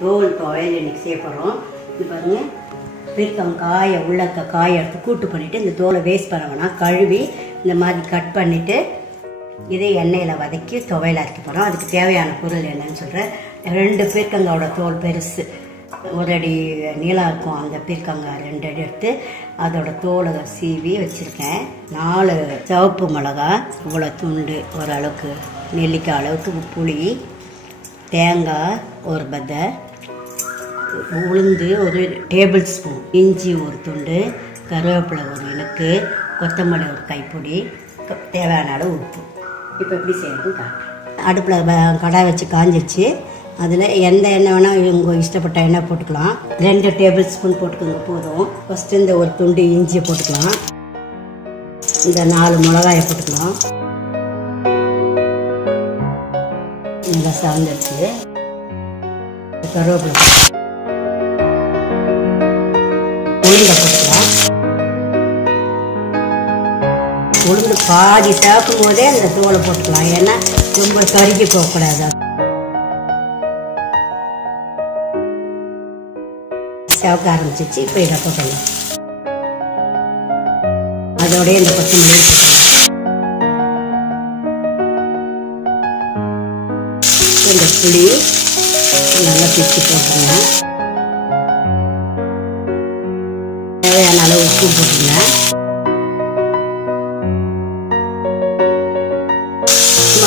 தோல் துவையல் இன்னைக்கு செய்ய போகிறோம். இது பாருங்கள், பீர்க்கங்காயை உள்ளக்க காயை எடுத்து கூட்டு பண்ணிவிட்டு இந்த தோலை வேஸ்ட் பண்ண வேணாம், கழுவி இந்த மாதிரி கட் பண்ணிவிட்டு இதே எண்ணெயில் வதக்கி துவையல் அரைக்க போகிறோம். அதுக்கு தேவையான பொருள் என்னன்னு சொல்கிறேன். 2 பீர்க்கங்காயோட தோல் பெருசு, 1 அடி நீளம் இருக்கும். அந்த பீர்க்கங்காய் 2 அடி எடுத்து அதோட தோலை சீவி வச்சுருக்கேன். 4 சிவப்பு மிளகா, இவ்வளோ துண்டு, ஓரளவுக்கு நெல்லிக்காய் அளவுக்கு புளி, தேங்காய் 1 பத்தை, உளுந்து 1 டேபிள் ஸ்பூன், இஞ்சி 1 துண்டு, கருவேப்பிலை 1 இனுக்கு, கொத்தமல்லி 1 கைப்பிடி, தேவையான அளவு உப்பு. இப்போ எப்படி செய்யறது காட்டுறேன். அடுப்பில் கடாய் வச்சு காஞ்சிச்சு. அதில் எந்த எண்ணெய் வேணால் உங்கள் இஷ்டப்பட்ட எண்ணெய் போட்டுக்கலாம். 2 டேபிள் ஸ்பூன் போட்டுக்கோங்க போதும். ஃபஸ்ட்டு இந்த 1 துண்டு இஞ்சியை போட்டுக்கலாம். இந்த 4 மிளகாயை போட்டுக்கலாம். நல்லா சாந்துடுச்சு. கருவேப்பிலை உளுந்தை போட்டுக்கலாம். உளுந்து பாதி சேர்க்கும் போதே அந்த தோலை போட்டுக்கலாம், ஏன்னா ரொம்ப கருகி போகக்கூடாது. சேவக்க ஆரம்பிச்சிச்சு. இப்போ இதை போட்டுக்கலாம். அதோடய இந்த கொத்தமல்லி போட்டுக்கலாம். இந்த புளி நல்லா பிச்சு போட்டுருங்க. தேவையான அளவு உப்பு போட்டுருங்க.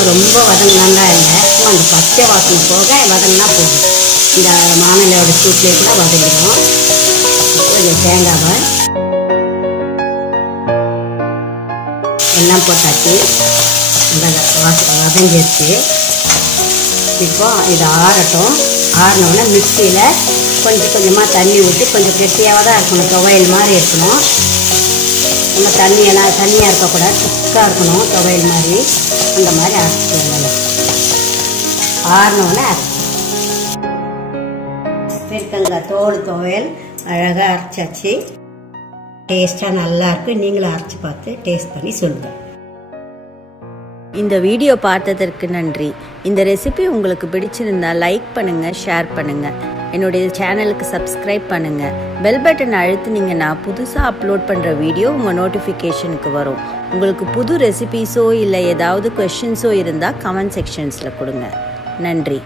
ரொம்ப வதங்கினா இல்லை, அந்த பச்சை வாசனை போக வதங்கினா போதும். இந்த மாநிலோட சூட்லேயே கூட வதங்கிடும். கொஞ்சம் தேங்காவை எல்லாம் போட்டாச்சு. வதங்கிடுச்சு. இப்போ இது ஆறட்டும். ஆறினோடனே மிக்சியில் கொஞ்சம் கொஞ்சமாக தண்ணி ஊற்றி, கொஞ்சம் கெட்டியாக தான் இருக்கணும், துவையல் மாதிரி இருக்கணும். நம்ம தண்ணியாக இருக்கக்கூடாது, சுக்காக இருக்கணும், துவையல் மாதிரி. அந்த மாதிரி அரைச்சிக்கோங்க. ஆறினோடனே பீர்க்கங்காய் தோல் துவையல் அழகாக அரைச்சாச்சு. டேஸ்ட்டாக நல்லாயிருக்கு. நீங்களும் அரைச்சி பார்த்து டேஸ்ட் பண்ணி சொல்லுங்கள். இந்த வீடியோ பார்த்ததற்கு நன்றி. இந்த ரெசிபி உங்களுக்கு பிடிச்சிருந்தா லைக் பண்ணுங்கள், ஷேர் பண்ணுங்கள். என்னுடைய சேனலுக்கு சப்ஸ்கிரைப் பண்ணுங்கள். பெல் பட்டன் அழுத்துனீங்கன்னா புதுசாக அப்லோட் பண்ணுற வீடியோ உங்கள் நோட்டிஃபிகேஷனுக்கு வரும். உங்களுக்கு புது ரெசிபீஸோ இல்லை ஏதாவது கொஷின்ஸோ இருந்தால் கமெண்ட் செக்ஷன்ஸில் கொடுங்க. நன்றி.